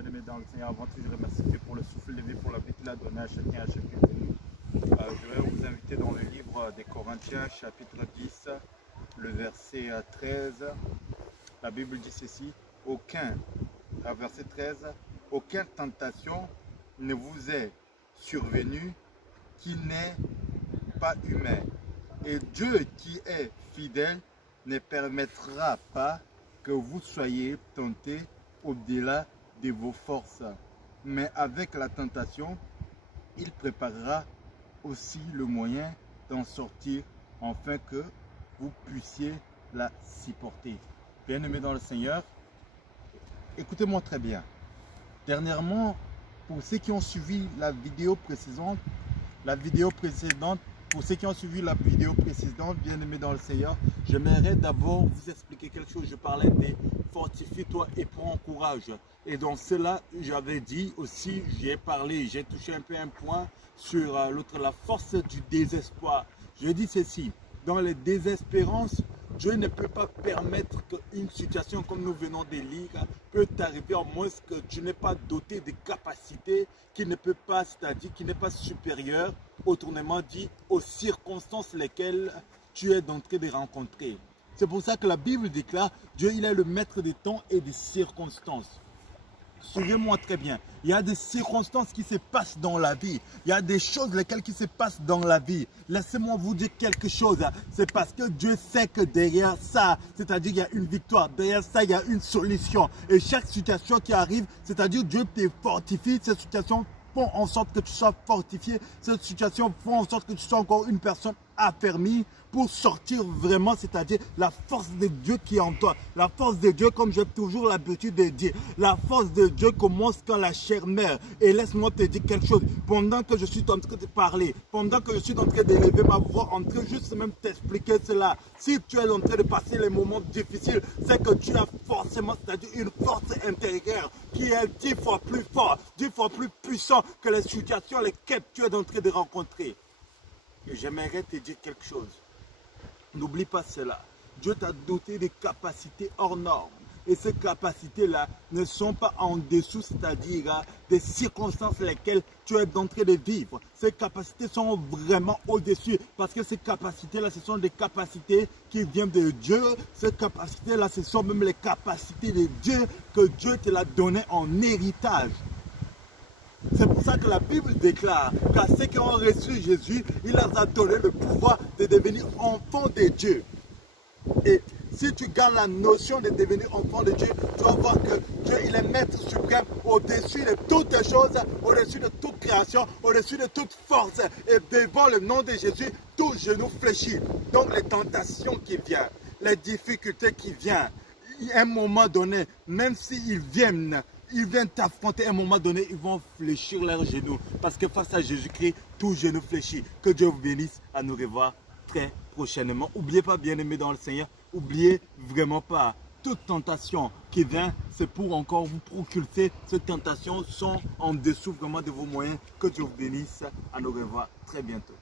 bien-aimés dans le Seigneur, avant tout, je remercie Dieu pour le souffle de vie, pour la vie qu'il a donné à chacun et à chacune de nous. Je vais vous inviter dans le livre des Corinthiens, chapitre 10, le verset 13. La Bible dit ceci, verset 13, aucune tentation ne vous est survenue qui n'est pas humain. Et Dieu qui est fidèle ne permettra pas que vous soyez tentés au-delà de vos forces. Mais avec la tentation, il préparera aussi le moyen d'en sortir afin que vous puissiez la supporter. Bien-aimés dans le Seigneur, écoutez-moi très bien. Dernièrement, pour ceux qui ont suivi la vidéo précédente, bien-aimés dans le Seigneur, j'aimerais d'abord vous expliquer quelque chose. Je parlais de fortifie-toi et prends courage. Et dans cela, j'avais dit aussi, j'ai touché un peu un point sur la force du désespoir. Je dis ceci, dans les désespérances, Dieu ne peut pas permettre qu'une situation comme nous venons de lire peut t'arriver à moins que tu n'es pas doté de capacités qui ne peut pas, c'est-à-dire qui n'est pas supérieure, autrement dit, aux circonstances lesquelles tu es en train de rencontrer. C'est pour ça que la Bible déclare, Dieu il est le maître des temps et des circonstances. Suivez-moi très bien. Il y a des circonstances qui se passent dans la vie. Il y a des choses lesquelles qui se passent dans la vie. Laissez-moi vous dire quelque chose. C'est parce que Dieu sait que derrière ça, c'est-à-dire qu'il y a une victoire. Derrière ça, il y a une solution. Et chaque situation qui arrive, c'est-à-dire Dieu te fortifie. Cette situation font en sorte que tu sois fortifié. Cette situation font en sorte que tu sois encore une personne affermie pour sortir vraiment, c'est-à-dire la force de Dieu qui est en toi. La force de Dieu, comme j'ai toujours l'habitude de dire, la force de Dieu commence quand la chair meurt. Et laisse-moi te dire quelque chose. Pendant que je suis en train de parler, pendant que je suis en train d'élever ma voix, en train juste même t'expliquer cela, si tu es en train de passer les moments difficiles, c'est que tu as forcément, c'est-à-dire une force intérieure qui est 10 fois plus forte, 10 fois plus puissante que les situations lesquelles tu es en train de rencontrer. Et j'aimerais te dire quelque chose. N'oublie pas cela. Dieu t'a doté de capacités hors normes. Et ces capacités-là ne sont pas en dessous, c'est-à-dire des circonstances lesquelles tu es en train de vivre. Ces capacités sont vraiment au-dessus. Parce que ces capacités-là, ce sont des capacités qui viennent de Dieu. Ces capacités-là, ce sont même les capacités de Dieu que Dieu te l'a donné en héritage. C'est pour ça que la Bible déclare qu'à ceux qui ont reçu Jésus, il leur a donné le pouvoir de devenir enfants de Dieu. Et si tu gardes la notion de devenir enfant de Dieu, tu vas voir que Dieu il est maître suprême au-dessus de toutes les choses, au-dessus de toute création, au-dessus de toute force. Et devant le nom de Jésus, tout genou fléchit. Donc les tentations qui viennent, les difficultés qui viennent, à un moment donné, même s'ils viennent t'affronter à un moment donné, ils vont fléchir leurs genoux. Parce que face à Jésus-Christ, tout genou fléchit. Que Dieu vous bénisse, à nous revoir très prochainement. N'oubliez pas, bien-aimés dans le Seigneur, n'oubliez vraiment pas, toute tentation qui vient, c'est pour encore vous propulser. Ces tentations sont en dessous vraiment de vos moyens. Que Dieu vous bénisse, à nous revoir très bientôt.